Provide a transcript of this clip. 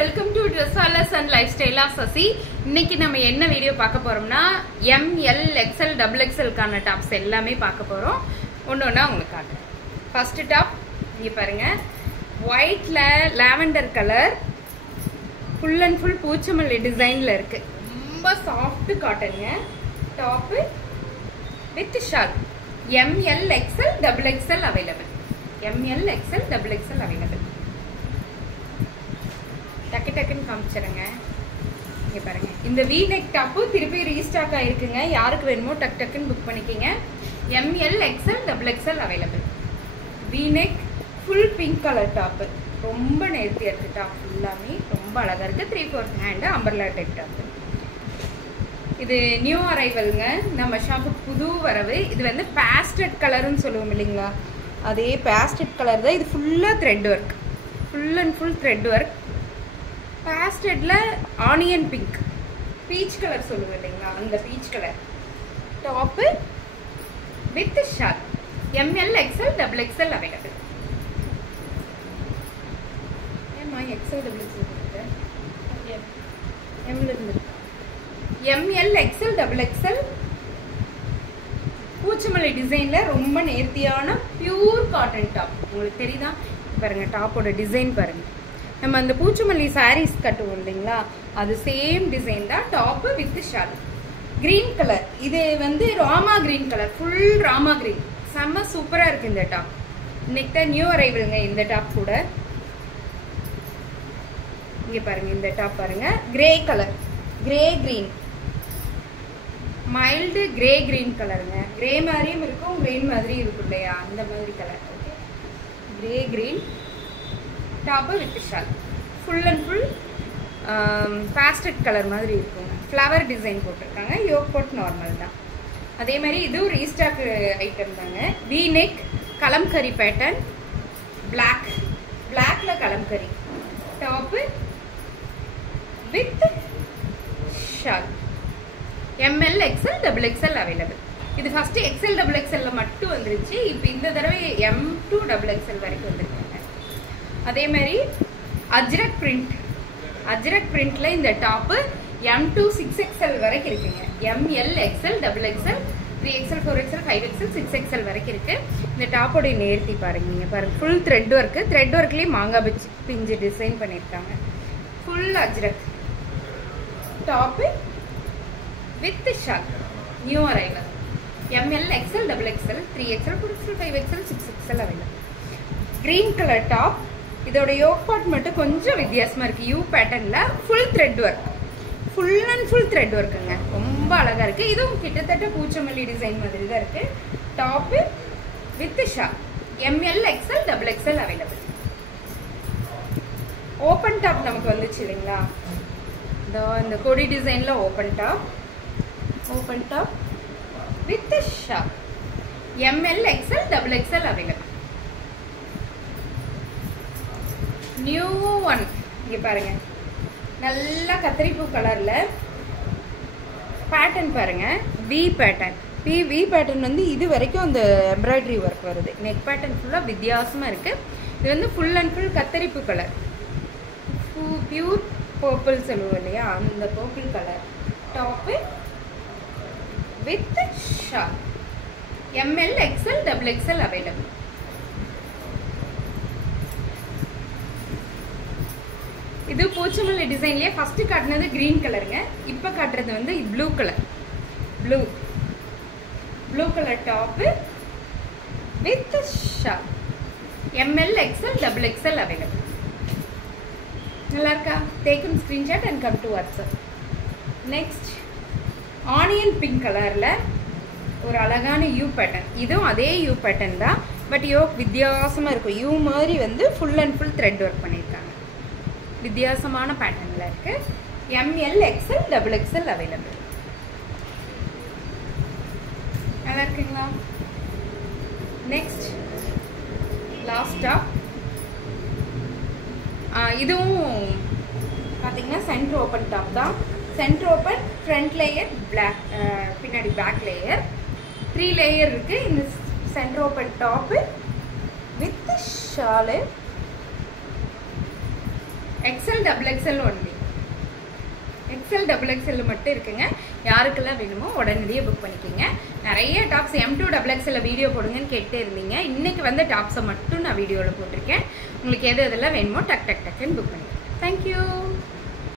welcome to Dressallers and Lifestyle of Sasi. இன்னைக்கு நம்ம என்ன வீடியோ பார்க்க போறோம்னா ML XL XXL கான டாப்ஸ் எல்லாமே பார்க்க போறோம். ஒவ்வொண்ணா உங்களுக்கு காட்டுறேன். ஃபர்ஸ்ட் டாப் இங்க பாருங்க. ஒயிட்ல lavender colour full and full பூச்சமல்லி டிசைன்ல இருக்கு. ரொம்ப சாஃப்ட் காட்டன்ங்க. Top with shawl. ML XL XXL available. ML XL XXL available. டக்கு டக்குன்னு காமிச்சிருங்க. இங்க பாருங்க. இந்த V neck டாப் திருப்பி ரீஸ்டாக் ஆயிருக்குங்க. யாருக்கு வேணுமோ டக்கு டக்குன்னு புக் பண்ணிக்கங்க. ML XL XXL available. V neck full pink color top. ரொம்ப நேர்த்தியா இருக்கு டாப் எல்லாமே. ரொம்ப அழகா இருக்கு. 3/4 hand umbrella type டாப். இது நியூ அரைவல்ங்க. நம்ம ஷாப்புக்கு புது வரவு. இது வந்து பேஸ்டட் கலர்னு சொல்லுவோம் இல்லைங்களா, அதே பேஸ்டட் கலர் தான். இது ஃபுல்லாக thread work, full and full thread work. பேஸ்டட்ல ஆனியன் பிங்க், பீச் கலர் சொல்லுவோம் இல்லைங்களா, அந்த peach colour top with shawl. ML XL XXL available. ஏமா XL XXL இருக்கு? எம்ல இருந்து ML XL XXL பூச்சமல்லி டிசைன்ல ரொம்ப நேர்த்தியான பியூர் காட்டன் டாப். உங்களுக்கு தெரியுதா பாருங்க, டாப்போட டிசைன் பாருங்க. நம்ம அந்த பூச்சமல்லி சாரீஸ் கட்டுவோம் இல்லைங்களா, அது சேம் டிசைன் தான். Top with shawl. Green colour, இது வந்து Rama green colour, full Rama green. செம்ம சூப்பரா இருக்கு இந்த டாப். இன்னைக்கு தான் நியூ அரைவல்ங்க இந்த டாப் கூட. இங்க பாருங்க, இந்த டாப் பாருங்க. Grey colour, grey green, mild grey green கலருங்க. கிரே மாதிரியும் இருக்கும், கிரீன் மாதிரி இருக்கும் இல்லையா, அந்த மாதிரி கலர். Okay, grey green top with shawl. Full and full pasted colour மாதிரி இருக்குங்க. ஃப்ளவர் டிசைன் போட்டிருக்காங்க. யோக் போட் நார்மல் தான். அதே மாதிரி இதுவும் ரீஸ்டாக் ஐட்டம் தாங்க. V neck Kalamkari pattern, black, பிளாக்ல Kalamkari top with shawl. ML XL XXL available. இது ஃபர்ஸ்ட் XL XXL மட்டும் வந்துருச்சு. இப்போ இந்த தடவை M2 XXL வரைக்கும் வந்துருக்காங்க. அதே மாதிரி அஜ்ரக் பிரிண்ட், அஜ்ரக் பிரிண்ட்ல இந்த டாப் M2 6XL வரைக்கும் இருக்குங்க. ML XL XXL 3XL 4XL 5XL 6XL வரைக்கும் இருக்கு. இந்த டாப்போட நேர்த்தி பாருங்க. நீங்க பாருங்க, ஃபுல் த்ரெட் ஒர்க். த்ரெட் ஒர்க்லயே மாங்காய் பிஞ்சு டிசைன் பண்ணிருக்காங்க. Full Ajrakh top with shawl. New arrival. ML XL XXL 3XL 4XL 5XL 6XL available. Green color top. இதோட யோக் பார்ட் மட்டும் கொஞ்சம் வித்தியாசமா இருக்கு. யூ பேட்டர்ன்ல full thread work, full and full thread ஒர்க்குங்க. ரொம்ப அழகா இருக்கு. இதுவும் கிட்டத்தட்ட பூச்சமல்லி டிசைன் மாதிரி தான் இருக்கு. Top with shawl. ML XL XXL available. Open top நமக்கு வந்துச்சு இல்லைங்களா, இந்த கொடி டிசைன்ல open top, open top with a shawl. ML XL XXL available. New one. இங்க பாருங்க, நல்ல கத்திரிப்பூ கலர்ல பேட்டர்ன் பாருங்க. V pattern. V பேட்டர்ன் வந்து இது வரைக்கும் அந்த எம்ப்ராய்டரி ஒர்க் வருது. நெக் பேட்டர்ன் ஃபுல்லா வித்தியாசமா இருக்கு. இது வந்து ஃபுல் அண்ட் ஃபுல் கத்திரிப்பூ கலர், பியூர் பர்பிள் சொல்லுவோம் இல்லையா, அந்த purple colour top with shawl. ML XL XXL available. இது பூச்சமல்லி டிசைன்லயே ஃபர்ஸ்ட் காட்டுனது கிரீன் கலருங்க. இப்ப காட்டுறது வந்து blue colour. Blue colour top with shawl. ML XL XXL available. நல்லா இருக்கா? Take a screenshot and come to WhatsApp. Next, onion pink கலர்ல ஒரு அழகான யூ பேட்டர்ன். இதுவும் அதே யூ பேட்டர்ன் தான், பட் யோக் வித்தியாசமா இருக்கும். யூ மாதிரி வந்து full and full thread work பண்ணியிருக்காங்க. வித்தியாசமான பேட்டர்ன்ல இருக்கு. ML XL XXL available. நல்லா இருக்குங்களா? Next last top. இதுவும் பார்த்தீங்கன்னா சென்டர் ஓப்பன் டாப் தான். Centre open, front layer black, பின்னாடி பேக் லேயர், 3 லேயர் இருக்கு. இந்த centre open top with shawl XL double XL only. XL double XL மட்டும் இருக்குங்க. யாருக்கெல்லாம் வேணுமோ உடனடியே புக் பண்ணிக்கோங்க. நிறைய tops M2 double XL video போடுங்கன்னு கேட்டே இருந்தீங்க. இன்னைக்கு வந்த டாப்ஸை மட்டும் நான் வீடியோவில் போட்டிருக்கேன். உங்களுக்கு எது எதெல்லாம் வேணுமோ டக்குன்னு புக் பண்ணிக்கோங்க. தேங்க்யூ.